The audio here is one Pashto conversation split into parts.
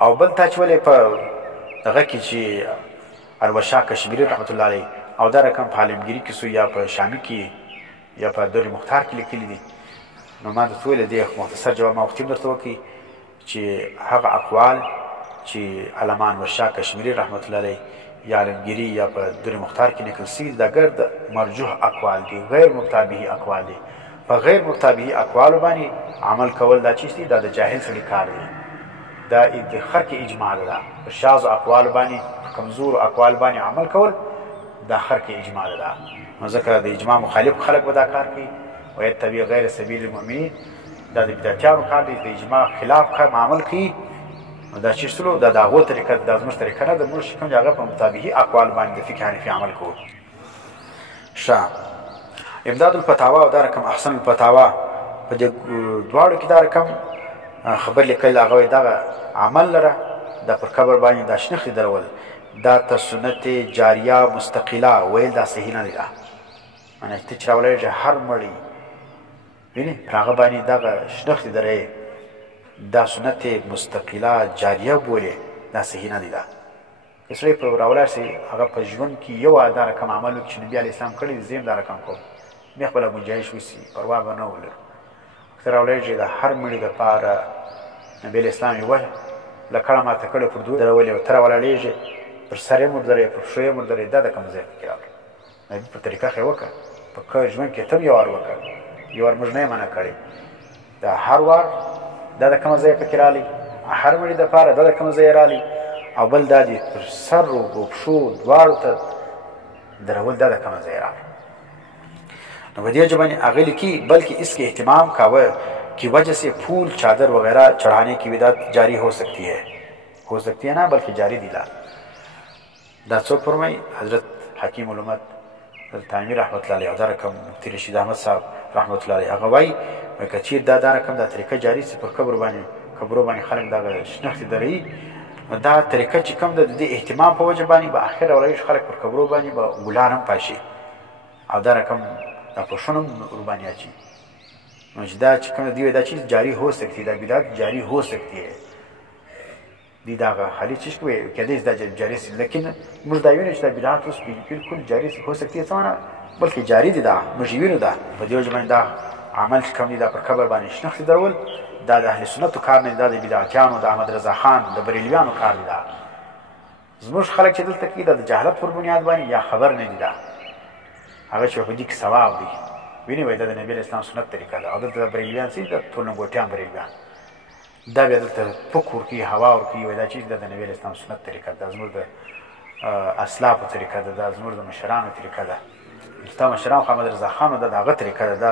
او بل تا چې ولې په دغه کې چې اروشا کشمیری رحمت الله علیه او دا رقم په عالمګیري کې سو یا په شامی کې یا په در مختار کې لیکلي دي. نو ما درته ویلې دې مختصر جواب ما وختي درته وکړي چې هغه اقوال چې علامه انورشاه کشمیری رحمت الله علیه یا عالمګیري یا په در مختار کې لیکل سوي دا ګرد مرجوح اقوال دي، غیر متابعي اقوال دي. په غیر متابعي اقوالو باندې عمل کول دا چیز دي، دا د جاهل سړي کار دی. دا د خرق اجماع ده. په شاذ اقوال باندې کمزور اقوال باندې عمل کول دا خرق اجماع ده. نو ځکه د اجماع مخالف خلک به دا کار کوي. ويتبع غیر سبیل المؤمنین دا د بدعتیانو کار دی، د اجماع خلاف عمل کوي. نو دا چې سلو دا د هغو طریقه ده، دا زموږ طریقه نه ده. موږ چې کوم چې هغه په مطابقي اقوال باندې د فقه حنفي عمل کوو. ښه، امداد الفتاوا او دا رقم احسن الفتاوا په دې دواړو کې دا رقم خبر لیکل هغه دغه عمل لره د پر قبر باندې دا شنخې درول دا ته سنت جاریه مستقله ویل دا صحیح نه دی. معنی ته چې راولې هر مړی ویني هغه باندې دغه شنخې درې دا سنت مستقله جاریه بولې دا صحیح نه دی. دا کسړی په راولای شي هغه په ژوند کې یو دا رقم عمل چې نبی علی اسلام کړی زم دا رقم کوم مې خپل گنجائش وسی پروا به نه ولر. تر راولای شي دا هر مړی د پاره نبی اسلام یې وه لکړه ما ته کړه پر دوه درولې تر ولالېږي پر سره مور درې پر شوې مور درې دا د کوم ځای کې راغلی نبی په طریقه خې وکړه په کار ژوند کې تم یو ور وکړه یو ور موږ نه منع کړی دا هر وار دا د کوم ځای پکې رالی هر مړي د پاره دا د کوم ځای رالی او بل دا دي پر سر او پښو دواړو ته درول دا د کوم ځای رالی. نو په دې ځبانه اغلی کی بلکہ اس کے اہتمام کاوه کی وجہ سے پھول چادر وغیرہ چڑھانے کی بدعت جاری ہو سکتی ہے نا بلکہ جاری دیلا. دا څو فرمای حضرت حکیم الامت تانوی رحمت الله علیه او دا رقم مفتی رشید احمد صاحب رحمت الله علیه هغه وایي کچیر دا رقم دا طریقه جاری سي پر قبرو باندې خلک دا شناخت دري دا طریقه چې کوم د اهتمام په وجه باندې به اخر اولایش خلک پر قبرو باندې به ګلانم پاشي او دا رقم دا پښونم قرباني اچي. نو چې دا چې کوم دی دا چیز جاری हो सकती دا بدعت جاری हो सकती है دی دا خالی چیز کوي کله دا جاری سي لیکن موږ دا ویني چې دا بدعت اوس بالکل جاری हो सकती है څونه بلکې جاری دي دا موږ وینو دا په دې وجه باندې دا عمل کوم دی دا پر قبر باندې شنخت درول دا د اهل سنت کار نه دا د بدعتیانو د احمد رضا خان د بریلیانو کار دی. دا زموږ خلک چې دلته کې د جهالت پر بنیاد باندې یا خبر نه دي دا هغه چې په دې کې ثواب دی ویني وای دا د نبی اسلام سنت طریقه ده او د بریلیان سي د ټول ګوټیان بریلیان دا بیا دلته پکور کې هوا ور کې وای دا چې د نبی اسلام سنت طریقه ده زموږ د اسلاف طریقه ده دا زموږ د مشرانو طریقه ده. اسلام مشران محمد رضا خان د هغه طریقه ده دا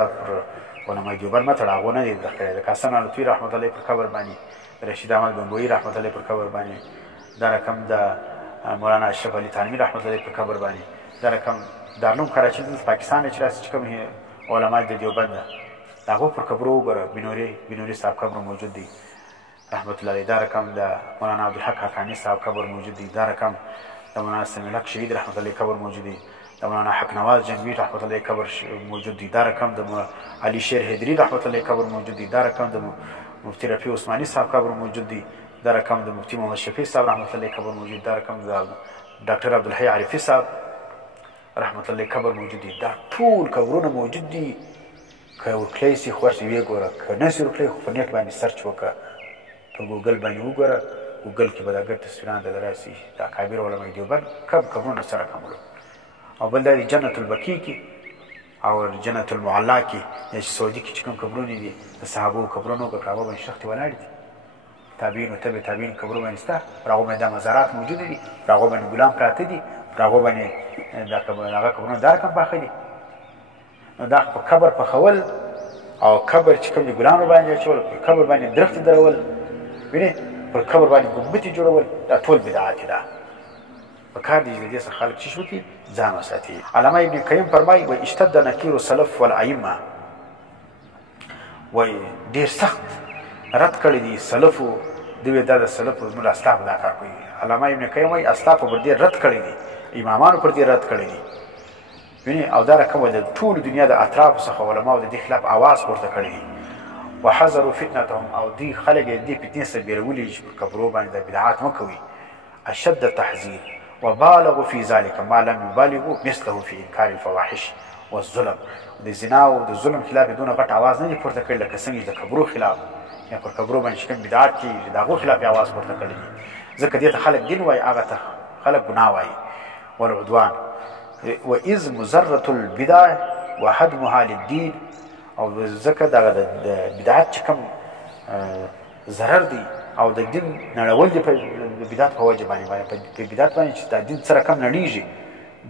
علماء دیوبند متړه غونه دي د قاسم علوی رحمت الله پر قبر باندې رشید احمد بنبوی رحمت الله پر قبر باندې دا رقم د مولانا اشرف علي تانوی رحمت الله پر قبر باندې دا رقم دارالعلوم کراچي د پاکستان چې راځي چې کوم علماء د دیوبند دغه پر قبرو وګوره بنوري صاحب قبر موجود دي رحمت الله علیه. دا رقم د مولانا عبدالحق حقانی صاحب قبر موجود دي. دا رقم د مولانا سمیع الحق شهید رحمت الله قبر موجود دي. د مولانا حق نواز جنگوی رحمت الله قبر موجود دي. دا رقم د علي شیر حیدری رحمت الله قبر موجود دي. دا رقم د مفتی رفیع عثماني صاحب قبر موجود دي. دا رقم د مفتی محمد شفیع صاحب رحمت الله قبر موجود. دا رقم د ډاکټر عبدالحی عارفی صاحب رحمت الله قبر موجود دي. دا ټول قبرونه موجود دي. که ورکلی سي خو ورته ویې ګوره که نه سي ورکلی خو په نیټ باندې سرچ وکړه په ګوګل باندې وګوره ګوګل کې به دا ګډ تصویران د راسي د اکابر علماء دیوبند کم قبرونه سره کمولو او بل دا د جنت البقیع کې او جنت المعلا کې یا چې سعودي کې چې کوم قبرونه دي د صحابو قبرونو په هغه باندې شختې ولاړې دي تابعین او تبع تابعین قبرونه باندې شته پر هغو باندې دا مزارات موجود دي پر هغو باندې ګلان پراته دي پر هغو باندې دا هغه قبرونه دا رقم پاخه دي. نو دا په قبر پخول او قبر چې کوم دي ګلانو باندې اچول پر قبر باندې درخت درول ویني پر قبر باندې ګمبتې جوړول دا ټول بدعت ده. په کار دي د دې څخه خلک چې شو کې ځان وساتي. علامه ابن قیم فرمایي و اشتد نکیر السلف والائمه وای ډیر سخت رد کړی دي سلفو دوی دا د سلفو زموږ اسلاف دا کار کوي. علامه ابن قیم وایي اسلاف پر دې رد کړی دي امامانو پر دې رد کړی دي ویني او دا رقم د ټول دنیا د اطراف څخه علماء د دې خلاف आवाज پورته کړی دي وحذروا فتنتهم او دوی خلک دې فتنې څخه بیرولي چې پر قبرو باندې د بدعات مه کوي اشد التحذير وبالغوا في ذلك ما لم يبالغوا مثله في انكار الفواحش والظلم د زنا او د ظلم خلاف دونه غټ आवाज نه پورته کړل لکه څنګه د قبرو خلاف یا پر قبرو باندې کوم بدعات کې دغه خلاف आवाज پورته کړل ځکه دې ته خلک دین وای هغه ته خلک ګناه وای والعدوان واذ مزره البدع وهدمها للدين او ځکه دغه د بدعت چې کوم ضرر دی او د دین نړول دي په بدعت په وجه باندې په بدعت باندې چې د دین سره کم نړیږي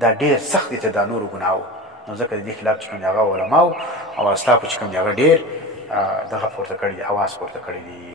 دا ډېر سخت دي ته دا نورو ګناهو نو ځکه د دې خلاف چې کوم هغه علماو او اسلافو چې کوم هغه ډېر دغه پورته کړي دي اواز پورته کړي دي